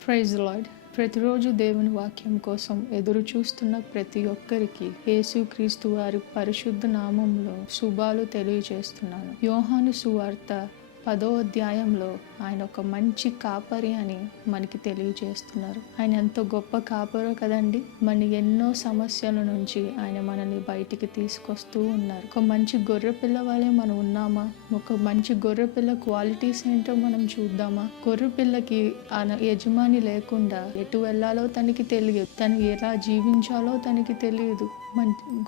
Praise lord. ప్రతిరోజు దేవుని వాక్యం కోసం ఎదురు చూస్తున్న ప్రతి ఒక్కరికి యేసుక్రీస్తు వారి పరిశుద్ధ నామంలో శుభాలు తెలియజేస్తున్నాను. యోహాను సువార్త 10వ అధ్యాయంలో ఆయన ఒక మంచి కాపరి అని మనకి తెలియజేస్తున్నారు. ఆయన ఎంతో గొప్ప కాపరో కదండి. మన ఎన్నో సమస్యల నుంచి ఆయన మనల్ని బయటికి తీసుకొస్తూ ఉన్నారు. ఒక మంచి గొర్రె పిల్ల వలె మనం ఉన్నామా? ఒక మంచి గొర్రె పిల్ల క్వాలిటీస్ ఏంటో మనం చూద్దామా? గొర్రె పిల్లకి యజమాని లేకుండా ఎటు వెళ్ళాలో తనకి తెలియదు, తను ఎలా జీవించాలో తనకి తెలియదు.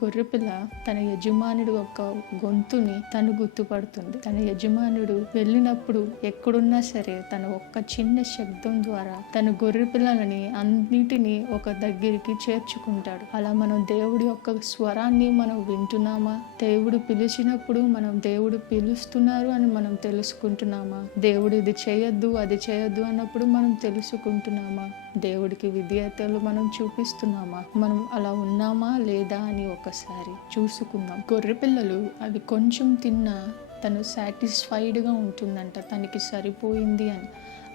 గొర్రెపిల్ల తన యజమానుడు యొక్క గొంతుని తను గుర్తుపడుతుంది. తన యజమానుడు వెళ్ళినప్పుడు ఎక్కడున్నా సరే తన ఒక్క చిన్న శబ్దం ద్వారా తన గొర్రె పిల్లలని అన్నిటినీ ఒక దగ్గరికి చేర్చుకుంటాడు. అలా మనం దేవుడి యొక్క స్వరాన్ని మనం వింటున్నామా? దేవుడు పిలిచినప్పుడు మనం దేవుడు పిలుస్తున్నారు అని మనం తెలుసుకుంటున్నామా? దేవుడు ఇది చేయొద్దు అది చేయొద్దు అన్నప్పుడు మనం తెలుసుకుంటున్నామా? దేవుడికి విధేయతలు మనం చూపిస్తున్నామా? మనం అలా ఉన్నామా లేదా అని ఒకసారి చూసుకుందాం. గొర్రె పిల్లలు అవి కొంచెం తిన్నా తను సాటిస్ఫైడ్గా ఉంటుందంట, తనకి సరిపోయింది అని.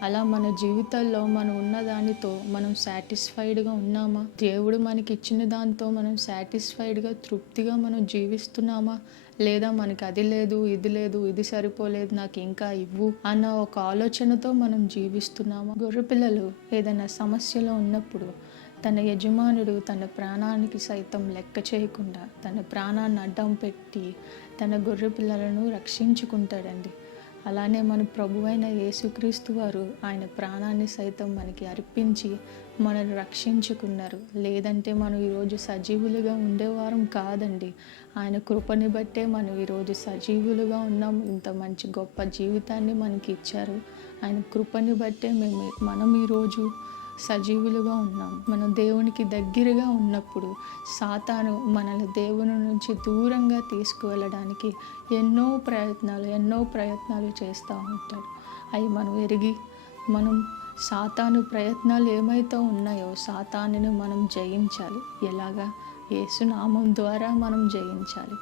అలా మన జీవితాల్లో మనం ఉన్న దానితో మనం సాటిస్ఫైడ్గా ఉన్నామా? దేవుడు మనకి ఇచ్చిన దాంతో మనం సాటిస్ఫైడ్గా తృప్తిగా మనం జీవిస్తున్నామా? లేదా మనకి అది లేదు ఇది లేదు ఇది సరిపోలేదు నాకు ఇంకా ఇవ్వు అన్న ఒక ఆలోచనతో మనం జీవిస్తున్నామా? గొర్రెపిల్లలు ఏదైనా సమస్యలో ఉన్నప్పుడు తన యజమానుడు తన ప్రాణానికి సైతం లెక్క చేయకుండా తన ప్రాణాన్ని అడ్డం పెట్టి తన గొర్రె పిల్లలను రక్షించుకుంటాడండి. అలానే మన ప్రభువైన యేసుక్రీస్తు వారు ఆయన ప్రాణాన్ని సైతం మనకి అర్పించి మనల్ని రక్షించుకున్నారు. లేదంటే మనం ఈరోజు సజీవులుగా ఉండేవారం కాదండి. ఆయన కృపని బట్టే మనం ఈరోజు సజీవులుగా ఉన్నాం. ఇంత మంచి గొప్ప జీవితాన్ని మనకి ఇచ్చారు. ఆయన కృపని బట్టే మనం ఈరోజు సజీవులుగా ఉన్నాం. మనం దేవునికి దగ్గరగా ఉన్నప్పుడు సాతాను మనల్ని దేవుని నుంచి దూరంగా తీసుకువెళ్ళడానికి ఎన్నో ప్రయత్నాలు చేస్తూ ఉంటాడు. అవి మనం ఎరిగి మనం సాతాను ప్రయత్నాలు ఏమైతే ఉన్నాయో సాతానుని మనం జయించాలి. ఎలాగా? యేసునామం ద్వారా మనం జయించాలి.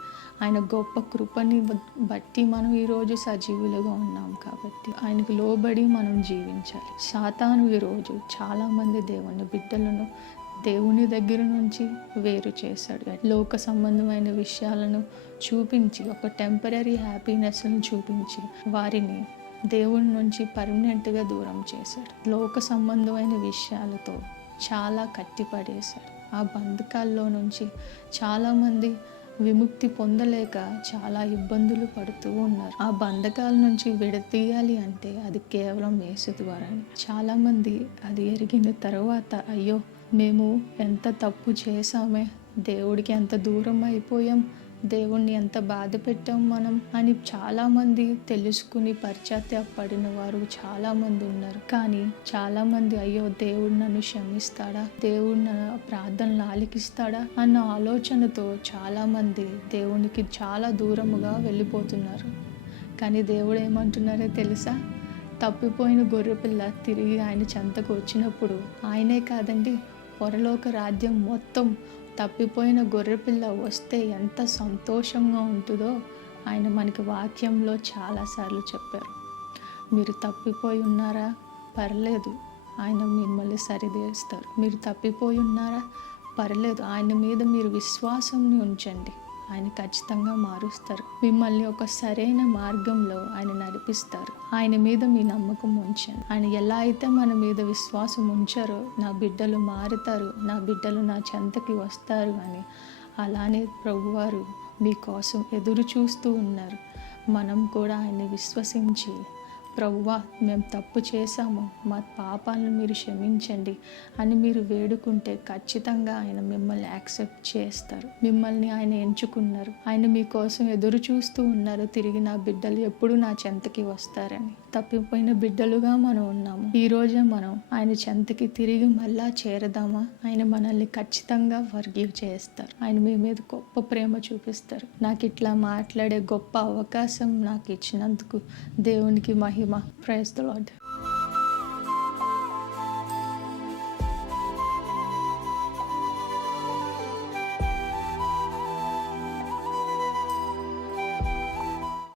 ఆయన గొప్ప కృపని బట్టి మనం ఈరోజు సజీవులుగా ఉన్నాం కాబట్టి ఆయనకు లోబడి మనం జీవించాలి. సాతాను ఈరోజు చాలామంది దేవుని బిడ్డలను దేవుని దగ్గర నుంచి వేరు చేశాడు. లోక సంబంధమైన విషయాలను చూపించి ఒక టెంపరీ హ్యాపీనెస్ను చూపించి వారిని దేవుని నుంచి పర్మనెంట్గా దూరం చేశాడు. లోక సంబంధమైన విషయాలతో చాలా కట్టిపడేశాడు. ఆ బంధకాల్లో నుంచి చాలామంది విముక్తి పొందలేక చాలా ఇబ్బందులు పడుతూ ఉన్నారు. ఆ బంధకాల నుంచి విడతీయాలి అంటే అది కేవలం యేసు ద్వారానే. చాలామంది అది ఎరిగిన తర్వాత అయ్యో మేము ఎంత తప్పు చేసామే, దేవుడికి ఎంత దూరం అయిపోయాం, దేవుణ్ణి ఎంత బాధ పెట్టాం మనం అని చాలామంది తెలుసుకుని పశ్చాత్తాపడిన వారు చాలామంది ఉన్నారు. కానీ చాలామంది అయ్యో దేవుడు నన్ను క్షమిస్తాడా, దేవుడు నా ప్రార్థనలు ఆలకిస్తాడా అన్న ఆలోచనతో చాలామంది దేవునికి చాలా దూరముగా వెళ్ళిపోతున్నారు. కానీ దేవుడు ఏమంటున్నారో తెలుసా? తప్పిపోయిన గొర్రెపిల్ల తిరిగి ఆయన చెంతకు వచ్చినప్పుడు ఆయనే కాదండి, పరలోక రాజ్యం మొత్తం తప్పిపోయిన గొర్రెపిల్ల వస్తే ఎంత సంతోషంగా ఉంటుందో ఆయన మనకి వాక్యంలో చాలాసార్లు చెప్పారు. మీరు తప్పిపోయి ఉన్నారా? పర్లేదు, ఆయన మిమ్మల్ని సరిదేస్తారు. మీరు తప్పిపోయి ఉన్నారా? పర్లేదు, ఆయన మీద మీరు విశ్వాసాన్ని ఉంచండి. ఆయన ఖచ్చితంగా మారుస్తారు. మిమ్మల్ని ఒక సరైన మార్గంలో ఆయన నడిపిస్తారు. ఆయన మీద మీ నమ్మకం ఉంచండి. ఆయన ఎలా అయితే మన మీద విశ్వాసం ఉంచారో నా బిడ్డలు మారుతారు, నా బిడ్డలు నా చెంతకి వస్తారు అని, అలానే ప్రభువారు మీకోసం ఎదురు చూస్తూ ఉన్నారు. మనం కూడా ఆయన్ని విశ్వసించి ప్రభువా మేము తప్పు చేశాము, మా పాపాలను మీరు క్షమించండి అని మీరు వేడుకుంటే ఖచ్చితంగా ఆయన మిమ్మల్ని యాక్సెప్ట్ చేస్తారు. మిమ్మల్ని ఆయన ఎంచుకున్నారు. ఆయన మీకోసం ఎదురు చూస్తూ ఉన్నారు. తిరిగి నా బిడ్డలు ఎప్పుడు నా చెంతకి వస్తారని. తప్పిపోయిన బిడ్డలుగా మనం ఉన్నాము. ఈ రోజే మనం ఆయన చెంతకి తిరిగి మళ్ళా చేరదామా? ఆయన మనల్ని ఖచ్చితంగా ఫర్గివ్ చేస్తారు. ఆయన మీ మీద గొప్ప ప్రేమ చూపిస్తారు. నాకు ఇట్లా మాట్లాడే గొప్ప అవకాశం నాకు ఇచ్చినందుకు దేవునికి మహిమ. Praise the lord.